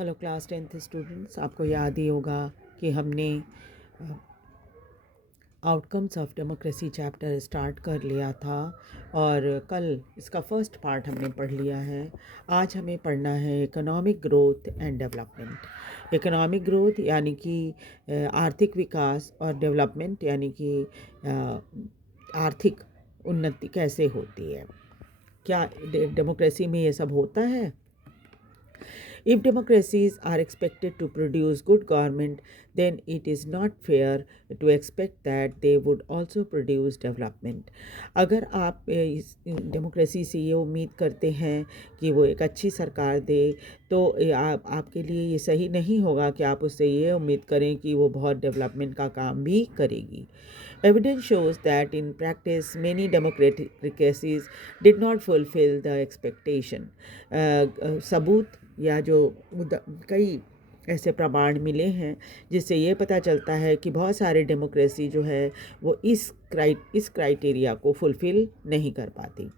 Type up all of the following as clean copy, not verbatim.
Hello class 10th students, आपको याद ही होगा कि हमने outcomes of democracy chapter start कर लिया था और कल इसका फर्स्ट पार्ट हमने पढ़ लिया है। आज हमें पढ़ना है economic growth and development. Economic growth यानी कि आर्थिक विकास और डेवलपमेंट यानी कि आर्थिक उन्नति कैसे होती है। क्या डेमोक्रेसी में ये सब होता है? If democracies are expected to produce good government, then it is not fair to expect that they would also produce development. अगर आप इस डेमोक्रेसी से ये उम्मीद करते हैं कि वो एक अच्छी सरकार दे, तो आपके लिए ये सही नहीं होगा कि आप उससे ये उम्मीद करें कि वो बहुत डेवलपमेंट का काम भी करेगी. Evidence shows that in practice, many democracies did not fulfill the expectation. सबूत या जो कई ऐसे प्रमाण मिले हैं जिससे ये पता चलता है कि बहुत सारे डेमोक्रेसी जो है वो इस क्राइटेरिया को फुलफ़िल नहीं कर पाती.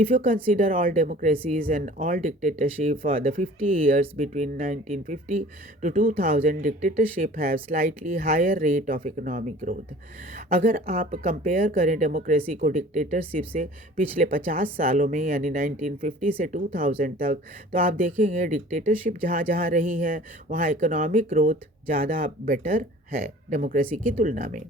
If you consider all democracies and all dictatorship for the 50 years between 1950 to 2000, dictatorship have slightly higher rate of economic growth. अगर आप कंपेयर करें डेमोक्रेसी को डिक्टेटरशिप से पिछले 50 सालों में यानी 1950 से 2000 तक, तो आप देखेंगे डिक्टेटरशिप जहाँ जहाँ रही है वहाँ इकोनॉमिक ग्रोथ ज़्यादा बेटर है डेमोक्रेसी की तुलना में.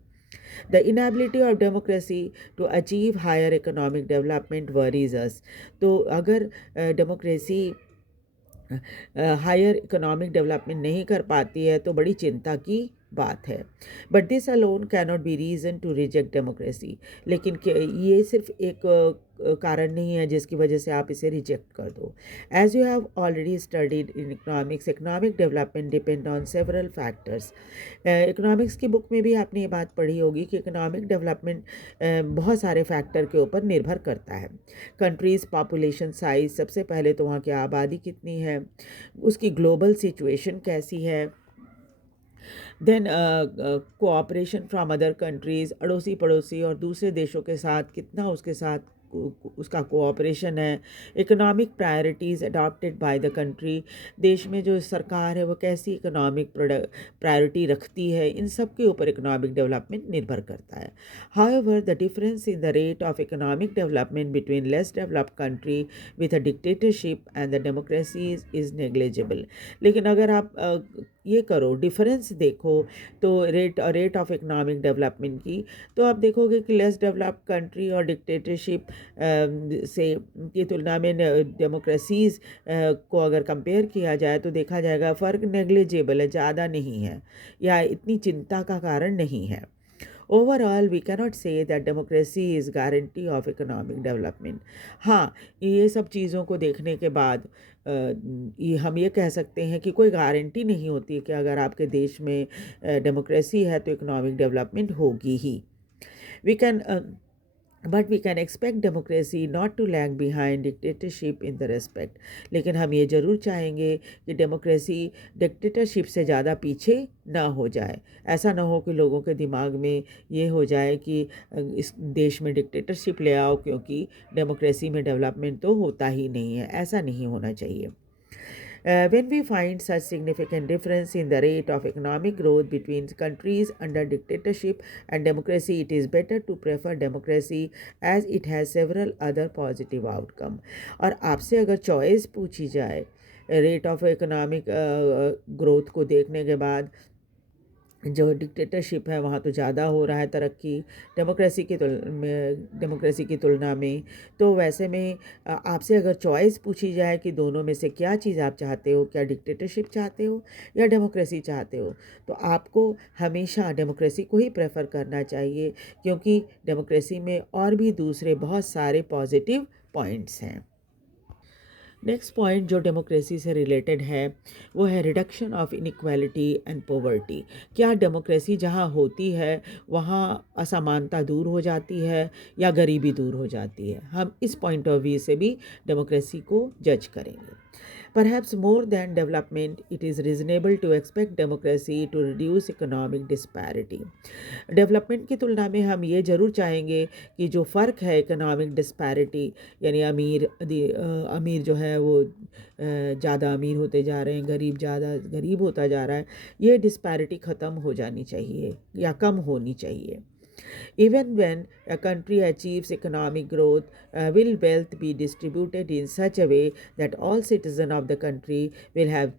The inability of democracy to achieve higher economic development worries us. तो अगर डेमोक्रेसी हायर इकोनॉमिक डेवलपमेंट नहीं कर पाती है तो बड़ी चिंता की बात है. But this alone cannot be reason to reject democracy. लेकिन ये सिर्फ एक कारण नहीं है जिसकी वजह से आप इसे रिजेक्ट कर दो. As you have already studied in economics, economic development depend on several factors. Economics की बुक में भी आपने ये बात पढ़ी होगी कि इकोनॉमिक डेवलपमेंट बहुत सारे फैक्टर के ऊपर निर्भर करता है. कंट्रीज़ पॉपुलेशन साइज, सबसे पहले तो वहाँ की आबादी कितनी है, उसकी ग्लोबल सिचुएशन कैसी है, then cooperation from other countries, अड़ोसी पड़ोसी और दूसरे देशों के साथ कितना उसके साथ उसका कोऑपरेशन है. Economic priorities adopted by the country, देश में जो सरकार है वो कैसी इकोनॉमिक प्रायोरिटी रखती है, इन सब के ऊपर इकोनॉमिक डेवलपमेंट निर्भर करता है. However the difference in the rate of economic development between less developed country with a dictatorship and the democracies is negligible. लेकिन अगर आप ये करो, डिफरेंस देखो तो रेट ऑफ इकोनॉमिक डेवलपमेंट की, तो आप देखोगे कि लेस डेवलप्ड कंट्री और डिक्टेटरशिप से की तुलना में डेमोक्रेसीज़ को अगर कंपेयर किया जाए तो देखा जाएगा फ़र्क नेग्लिजिबल है, ज़्यादा नहीं है या इतनी चिंता का कारण नहीं है. Overall, we cannot say that democracy is guarantee of economic development. हाँ, ये सब चीज़ों को देखने के बाद हम ये कह सकते हैं कि कोई गारंटी नहीं होती कि अगर आपके देश में डेमोक्रेसी है तो इकोनॉमिक डेवलपमेंट होगी ही. We can but we can expect democracy not to lag behind dictatorship in the respect. लेकिन हम ये ज़रूर चाहेंगे कि डेमोक्रेसी डिक्टेटरशिप से ज़्यादा पीछे ना हो जाए. ऐसा ना हो कि लोगों के दिमाग में ये हो जाए कि इस देश में डिक्टेटरशिप ले आओ क्योंकि डेमोक्रेसी में डेवलपमेंट तो होता ही नहीं है. ऐसा नहीं होना चाहिए. When we find such significant difference in the rate of economic growth between countries under dictatorship and democracy, it is better to prefer democracy as it has several other positive outcome. और आपसे अगर choice पूछी जाए rate of economic growth को देखने के बाद, जो डिक्टेटरशिप है वहाँ तो ज़्यादा हो रहा है तरक्की डेमोक्रेसी की तुलना में, तो वैसे में आपसे अगर चॉइस पूछी जाए कि दोनों में से क्या चीज़ आप चाहते हो, क्या डिक्टेटरशिप चाहते हो या डेमोक्रेसी चाहते हो, तो आपको हमेशा डेमोक्रेसी को ही प्रेफर करना चाहिए क्योंकि डेमोक्रेसी में और भी दूसरे बहुत सारे पॉजिटिव पॉइंट्स हैं. नेक्स्ट पॉइंट जो डेमोक्रेसी से रिलेटेड है वो है reduction of inequality and poverty. क्या डेमोक्रेसी जहाँ होती है वहाँ असमानता दूर हो जाती है या गरीबी दूर हो जाती है? हम इस पॉइंट ऑफ व्यू से भी डेमोक्रेसी को जज करेंगे. Perhaps more than development, it is reasonable to expect democracy to reduce economic disparity. Development की तुलना में हम ये ज़रूर चाहेंगे कि जो फ़र्क है इकोनॉमिक डिस्पैरिटी, यानी अमीर जो है वो ज़्यादा अमीर होते जा रहे हैं, गरीब ज़्यादा गरीब होता जा रहा है, ये डिस्पैरिटी ख़त्म हो जानी चाहिए या कम होनी चाहिए. Even when a country achieves economic growth, will wealth be distributed in such a way that all citizens of the country will have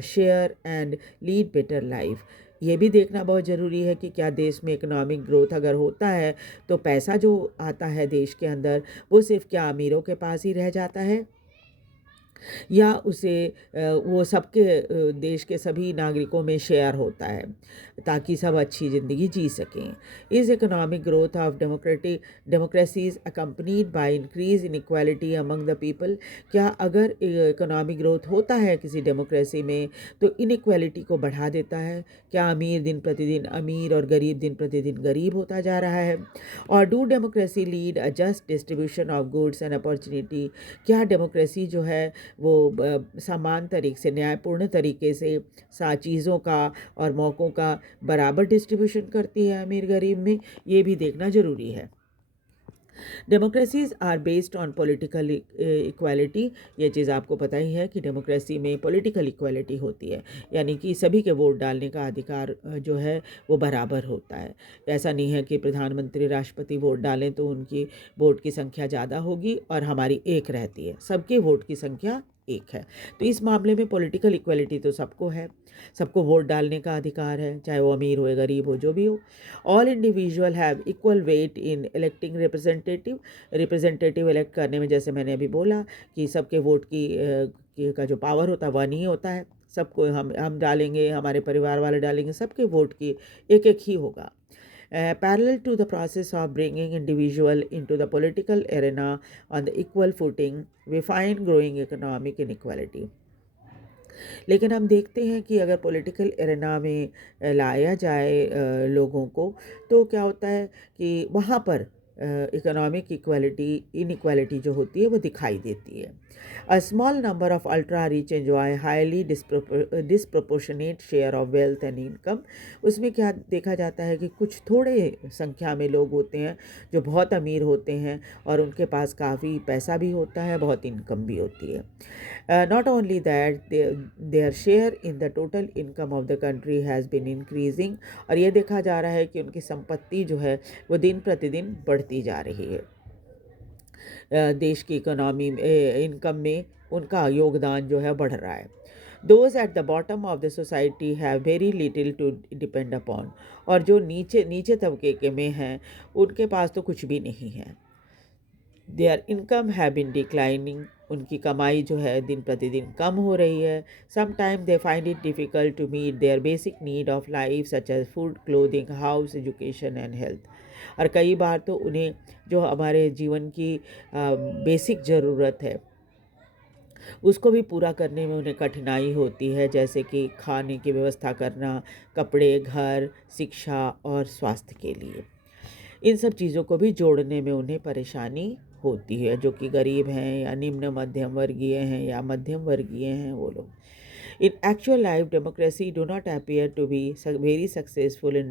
a share and lead better life. ये भी देखना बहुत ज़रूरी है कि क्या देश में इकोनॉमिक ग्रोथ अगर होता है तो पैसा जो आता है देश के अंदर वो सिर्फ क्या अमीरों के पास ही रह जाता है या उसे वो सबके देश के सभी नागरिकों में शेयर होता है ताकि सब अच्छी ज़िंदगी जी सकें. Is economic growth of democracies accompanied by increase in equality among the people. क्या अगर इकोनॉमिक ग्रोथ होता है किसी डेमोक्रेसी में तो इनइक्वालिटी को बढ़ा देता है? क्या अमीर दिन प्रतिदिन अमीर और गरीब दिन प्रतिदिन गरीब होता जा रहा है? और do democracy lead a just distribution of goods and opportunity. क्या डेमोक्रेसी जो है वो समान तरीके से न्यायपूर्ण तरीके से चीज़ों का और मौक़ों का बराबर डिस्ट्रीब्यूशन करती है अमीर गरीब में, ये भी देखना ज़रूरी है. Democracies are based on political equality. ये चीज़ आपको पता ही है कि डेमोक्रेसी में पॉलिटिकल इक्वालिटी होती है, यानी कि सभी के वोट डालने का अधिकार जो है वो बराबर होता है. ऐसा नहीं है कि प्रधानमंत्री राष्ट्रपति वोट डालें तो उनकी वोट की संख्या ज़्यादा होगी और हमारी एक रहती है. सबके वोट की संख्या एक है. तो इस मामले में पॉलिटिकल इक्वालिटी तो सबको है, सबको वोट डालने का अधिकार है, चाहे वो अमीर हो या गरीब हो, जो भी हो. All individual have equal weight in electing representative elect करने में. जैसे मैंने अभी बोला कि सबके वोट का जो पावर होता है वह नहीं होता है. सबको हम डालेंगे, हमारे परिवार वाले डालेंगे, सबके वोट की एक एक ही होगा. Parallel to the process of bringing individual into the political arena on the equal footing, we find growing economic inequality. लेकिन हम देखते हैं कि अगर पॉलिटिकल एरेना में लाया जाए लोगों को तो क्या होता है कि वहाँ पर इकोनॉमिक इनइक्वालिटी जो होती है वो दिखाई देती है. A small number of ultra rich enjoy highly disproportionate share of wealth and income. उसमें क्या देखा जाता है कि कुछ थोड़े संख्या में लोग होते हैं जो बहुत अमीर होते हैं और उनके पास काफ़ी पैसा भी होता है, बहुत इनकम भी होती है. Not only that, their share in the total income of the country has been increasing. और ये देखा जा रहा है कि उनकी संपत्ति जो है वो दिन प्रतिदिन बढ़ती जा रही है. देश की इनकम में उनका योगदान जो है बढ़ रहा है. Those at the bottom of the society have very little to depend upon. और जो नीचे तबके के में हैं उनके पास तो कुछ भी नहीं है. Their income have been declining. उनकी कमाई जो है दिन प्रतिदिन कम हो रही है. Sometimes they find it difficult to meet their basic need of life such as food, clothing, house, education and health. और कई बार तो उन्हें जो हमारे जीवन की बेसिक ज़रूरत है उसको भी पूरा करने में उन्हें कठिनाई होती है, जैसे कि खाने की व्यवस्था करना, कपड़े, घर, शिक्षा और स्वास्थ्य के लिए. इन सब चीज़ों को भी जोड़ने में उन्हें परेशानी होती है, जो कि गरीब हैं या निम्न मध्यम वर्गीय हैं या मध्यम वर्गीय हैं वो लोग. In actual life, democracy do not appear to be very successful in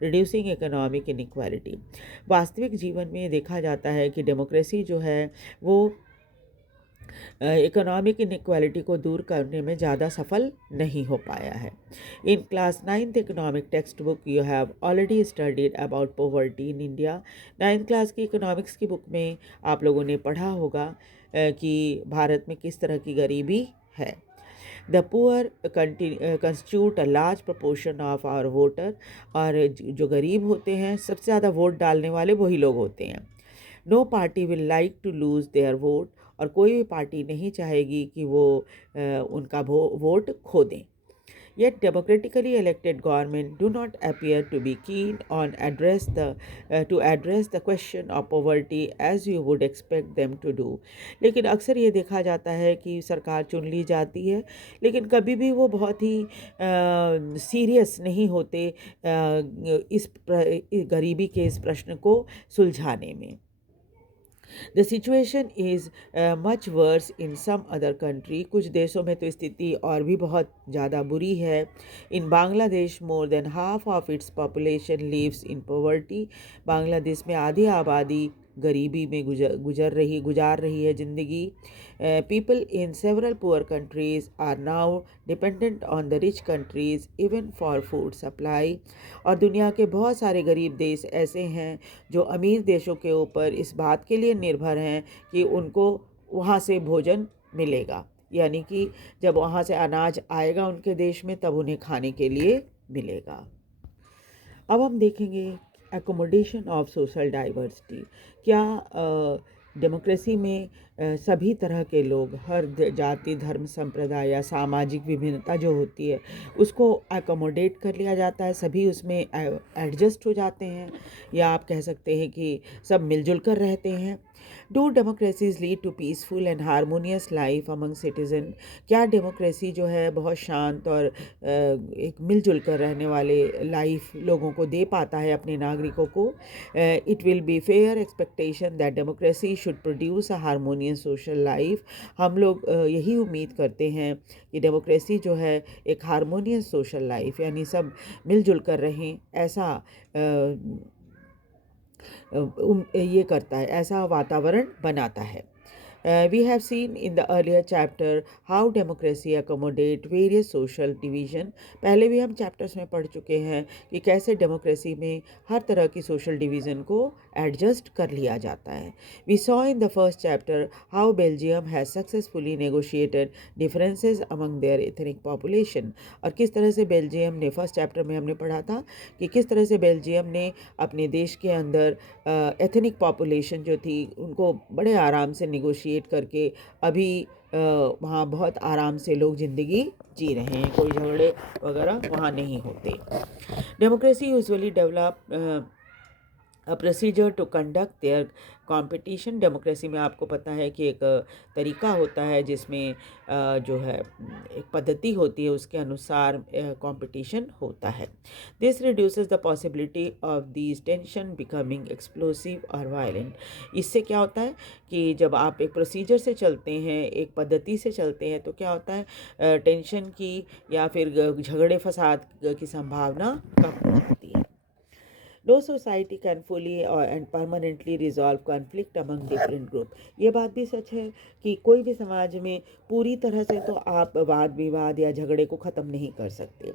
reducing economic inequality. वास्तविक जीवन में देखा जाता है कि डेमोक्रेसी जो है वो इकोनॉमिक इनइक्वालिटी को दूर करने में ज़्यादा सफल नहीं हो पाया है. In class 9th economic text book you have already studied about poverty in India. 9th class की इकोनॉमिक्स की बुक में आप लोगों ने पढ़ा होगा कि भारत में किस तरह की गरीबी है. The poor constitute a large proportion of our voter. और जो गरीब होते हैं सबसे ज़्यादा वोट डालने वाले वही लोग होते हैं. No party will like to lose their vote. और कोई भी पार्टी नहीं चाहेगी कि वो उनका वोट खो दें. Yet democratically elected government do not appear to be keen on to address the question of poverty as you would expect them to do. लेकिन अक्सर ये देखा जाता है कि सरकार चुन ली जाती है लेकिन कभी भी वो बहुत ही सीरियस नहीं होते इस गरीबी के इस प्रश्न को सुलझाने में. The situation is much worse in some other country. कुछ देशों में तो स्थिति और भी बहुत ज़्यादा बुरी है। In Bangladesh more than half of its population lives in poverty. Bangladesh में आधी आबादी गरीबी में गुजार रही है ज़िंदगी। People in several poor countries are now dependent on the rich countries even for food supply. और दुनिया के बहुत सारे गरीब देश ऐसे हैं जो अमीर देशों के ऊपर इस बात के लिए निर्भर हैं कि उनको वहाँ से भोजन मिलेगा, यानी कि जब वहाँ से अनाज आएगा उनके देश में तब उन्हें खाने के लिए मिलेगा। अब हम देखेंगे एकोमोडेशन ऑफ सोशल डाइवर्सिटी। क्या डेमोक्रेसी में सभी तरह के लोग, हर जाति धर्म संप्रदाय या सामाजिक विभिन्नता जो होती है उसको एकोमोडेट कर लिया जाता है, सभी उसमें एडजस्ट हो जाते हैं, या आप कह सकते हैं कि सब मिलजुल कर रहते हैं। Do democracies lead to peaceful and harmonious life among citizen. क्या डेमोक्रेसी जो है बहुत शांत और एक मिलजुल कर रहने वाले लाइफ लोगों को दे पाता है अपने नागरिकों को। It will be fair expectation that democracy should produce a harmonious social life. हम लोग यही उम्मीद करते हैं कि डेमोक्रेसी जो है एक हारमोनियस सोशल लाइफ, यानी सब मिलजुल कर रहें, ऐसा ये करता है, ऐसा वातावरण बनाता है। We have seen in the earlier chapter how democracy accommodate various social division। पहले भी हम चैप्टर्स में पढ़ चुके हैं कि कैसे डेमोक्रेसी में हर तरह की सोशल डिवीज़न को एडजस्ट कर लिया जाता है। We saw in the first chapter how Belgium has successfully negotiated differences among their ethnic population। और किस तरह से बेल्जियम ने, फर्स्ट चैप्टर में हमने पढ़ा था कि किस तरह से बेल्जियम ने अपने देश के अंदर एथनिक पॉपुलेशन जो थी उनको बड़े आराम से निगोशिएट करके अभी वहाँ बहुत आराम से लोग ज़िंदगी जी रहे हैं, कोई झगड़े वगैरह वहाँ नहीं होते। Democracy usually develop a procedure to conduct their competition. Democracy में आपको पता है कि एक तरीका होता है जिसमें जो है एक पद्धति होती है, उसके अनुसार कंपटीशन होता है। This reduces the possibility of these tension becoming explosive और वायलेंट। इससे क्या होता है कि जब आप एक प्रोसीजर से चलते हैं, एक पद्धति से चलते हैं, तो क्या होता है टेंशन की या फिर झगड़े फसाद की संभावना कम हो जाती है। No society can fully and permanently resolve conflict among different group। ये बात भी सच है कि कोई भी समाज में पूरी तरह से तो आप वाद विवाद या झगड़े को ख़त्म नहीं कर सकते।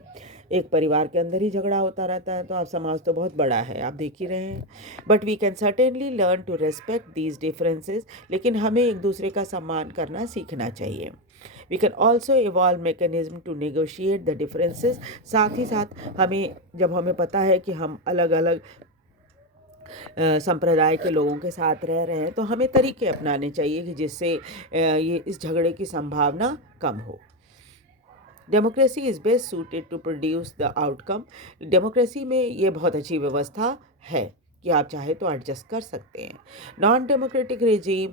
एक परिवार के अंदर ही झगड़ा होता रहता है तो आप समाज तो बहुत बड़ा है, आप देख ही रहे हैं। But we can certainly learn to respect these differences. लेकिन हमें एक दूसरे का सम्मान करना सीखना चाहिए। We can also evolve mechanism to negotiate the differences. साथ ही साथ हमें, जब हमें पता है कि हम अलग अलग संप्रदाय के लोगों के साथ रह रहे हैं, तो हमें तरीके अपनाने चाहिए कि जिससे ये इस झगड़े की संभावना कम हो। Democracy is best suited to produce the outcome. Democracy में ये बहुत अच्छी व्यवस्था है कि आप चाहे तो एडजस्ट कर सकते हैं। Non democratic regime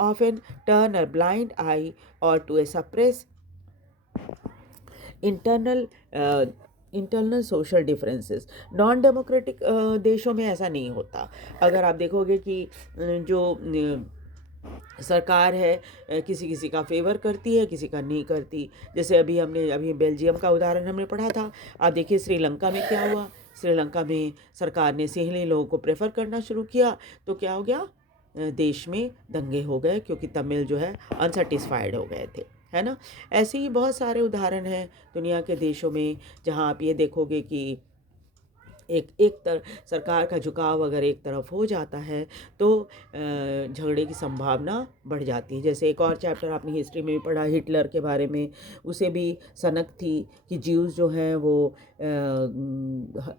often turn a blind eye or to a suppress internal internal social differences. Non democratic देशों में ऐसा नहीं होता। अगर आप देखोगे कि जो सरकार है किसी किसी का फेवर करती है, किसी का नहीं करती। जैसे अभी बेल्जियम का उदाहरण हमने पढ़ा था। आप देखिए श्रीलंका में क्या हुआ। श्रीलंका में सरकार ने सिंहली लोगों को प्रेफर करना शुरू किया तो क्या हो गया, देश में दंगे हो गए क्योंकि तमिल जो है अनसेटिस्फाइड हो गए थे, है ना। ऐसे ही बहुत सारे उदाहरण हैं दुनिया के देशों में जहाँ आप ये देखोगे कि एक सरकार का झुकाव अगर एक तरफ हो जाता है तो झगड़े की संभावना बढ़ जाती है। जैसे एक और चैप्टर आपने हिस्ट्री में भी पढ़ा हिटलर के बारे में, उसे भी सनक थी कि ज्यूज़ जो हैं वो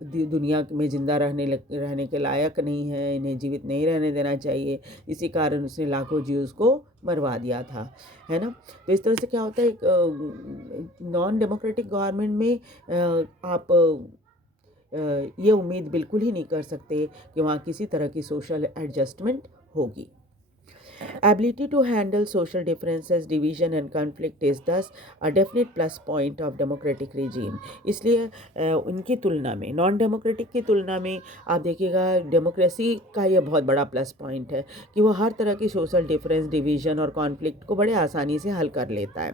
दुनिया में ज़िंदा रहने के लायक नहीं है, इन्हें जीवित नहीं रहने देना चाहिए। इसी कारण उसने लाखों ज्यूज़ को मरवा दिया था, है ना। तो इस तरह से क्या होता है, एक नॉन डेमोक्रेटिक गवर्नमेंट में आप ये उम्मीद बिल्कुल ही नहीं कर सकते कि वहाँ किसी तरह की सोशल एडजस्टमेंट होगी। Ability to handle social differences, division and conflict is thus a definite plus point of democratic regime. इसलिए उनकी तुलना में, नॉन डेमोक्रेटिक की तुलना में आप देखिएगा डेमोक्रेसी का ये बहुत बड़ा प्लस पॉइंट है कि वो हर तरह की सोशल डिफरेंस, डिवीजन और कॉन्फ्लिक्ट को बड़े आसानी से हल कर लेता है.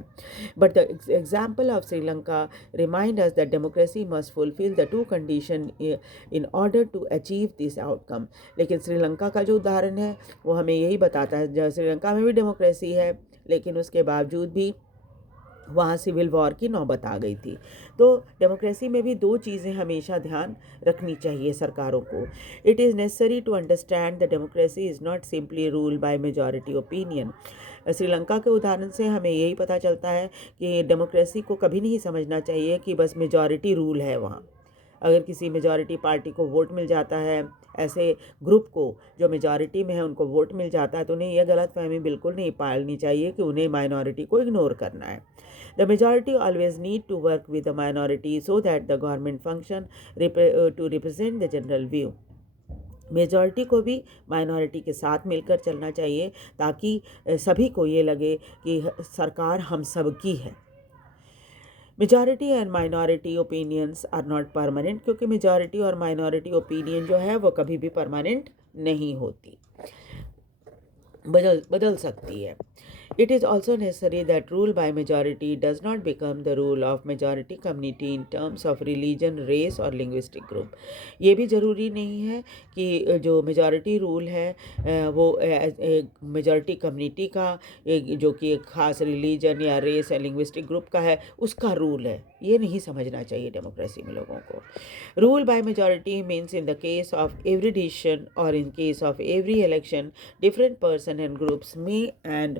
But the example of Sri Lanka remind us that democracy must fulfil the two condition in order to achieve this outcome. लेकिन श्रीलंका का जो उदाहरण है वो हमें यही बताता है, श्रीलंका में भी डेमोक्रेसी है लेकिन उसके बावजूद भी वहाँ सिविल वॉर की नौबत आ गई थी. तो डेमोक्रेसी में भी दो चीज़ें हमेशा ध्यान रखनी चाहिए सरकारों को. It is necessary to understand the democracy is not simply rule by majority opinion. Sri Lanka के उदाहरण से हमें यही पता चलता है कि डेमोक्रेसी को कभी नहीं समझना चाहिए कि बस मेजॉरिटी रूल है वहाँ. अगर किसी मेजॉरिटी पार्टी को वोट मिल जाता है, ऐसे ग्रुप को जो मेजॉरिटी में है उनको वोट मिल जाता है, तो उन्हें यह गलतफहमी बिल्कुल नहीं पालनी चाहिए कि उन्हें माइनॉरिटी को इग्नोर करना है. The majority always need to work with the minority so that the government function to represent the general view. Majority को भी माइनॉरिटी के साथ मिलकर चलना चाहिए ताकि सभी को ये लगे कि सरकार हम सब की है. Majority and minority opinions are not permanent, क्योंकि मेजॉरिटी और माइनॉरिटी ओपिनियन जो है वो कभी भी परमानेंट नहीं होती, बदल सकती है. It is also necessary that rule by majority does not become the rule of majority community in terms of religion, race और linguistic group. ये भी ज़रूरी नहीं है कि जो मेजॉरिटी रूल है वो मेजॉरिटी कम्युनिटी का जो कि एक ख़ास रिलीजन या रेस या लिंग्विस्टिक ग्रुप का है उसका रूल है. ये नहीं समझना चाहिए डेमोक्रेसी में लोगों को. Rule by majority means in the case of every decision or in case of every election different person and groups may and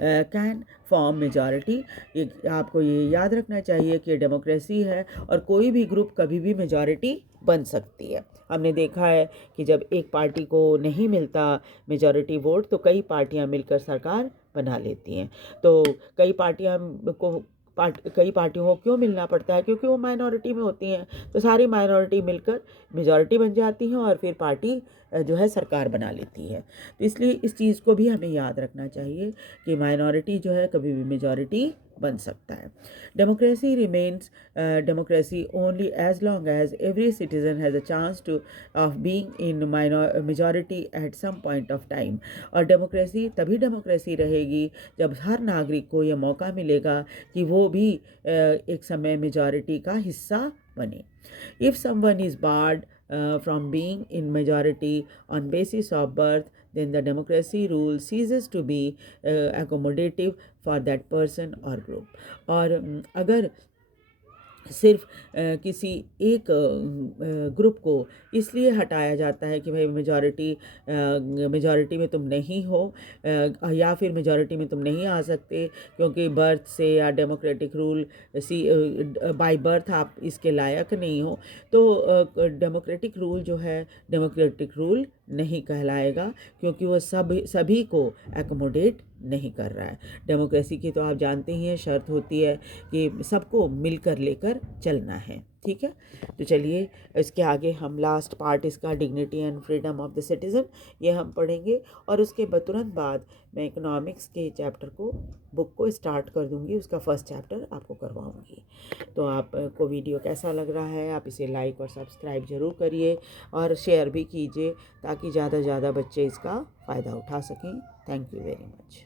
can form majority. आपको ये याद रखना चाहिए कि डेमोक्रेसी है और कोई भी ग्रुप कभी भी मेजॉरिटी बन सकती है. हमने देखा है कि जब एक पार्टी को नहीं मिलता मेजॉरिटी वोट तो कई पार्टियां मिलकर सरकार बना लेती हैं. तो कई पार्टियों को क्यों मिलना पड़ता है? क्योंकि वो माइनॉरिटी में होती हैं. तो सारी माइनॉरिटी मिलकर मेजॉरिटी बन जाती हैं और फिर पार्टी जो है सरकार बना लेती है. तो इसलिए इस चीज़ को भी हमें याद रखना चाहिए कि माइनॉरिटी जो है कभी भी मेजॉरिटी बन सकता है. Democracy remains democracy only as long as every citizen has a chance to of being in majority at some point of time. और डेमोक्रेसी तभी डेमोक्रेसी रहेगी जब हर नागरिक को यह मौका मिलेगा कि वो भी एक समय मेजॉरिटी का हिस्सा बने. If someone is bored from being in majority on basis of birth, then the democracy rule ceases to be accommodative for that person or group. और अगर सिर्फ किसी एक ग्रुप को इसलिए हटाया जाता है कि भाई मेजॉरिटी में तुम नहीं हो या फिर मेजॉरिटी में तुम नहीं आ सकते क्योंकि बर्थ से या डेमोक्रेटिक रूल बाय बर्थ आप इसके लायक नहीं हो, तो डेमोक्रेटिक रूल जो है डेमोक्रेटिक रूल नहीं कहलाएगा क्योंकि वो सभी को एकोमोडेट नहीं कर रहा है. डेमोक्रेसी की तो आप जानते ही हैं शर्त होती है कि सबको मिलकर लेकर चलना है. ठीक है, तो चलिए इसके आगे हम लास्ट पार्ट इसका dignity and freedom of the citizen ये हम पढ़ेंगे और उसके तुरंत बाद मैं इकोनॉमिक्स के चैप्टर को बुक को स्टार्ट कर दूंगी, उसका फर्स्ट चैप्टर आपको करवाऊंगी. तो आपको वीडियो कैसा लग रहा है आप इसे लाइक और सब्सक्राइब ज़रूर करिए और शेयर भी कीजिए ताकि ज़्यादा से ज़्यादा बच्चे इसका फ़ायदा उठा सकें. Thank you very much.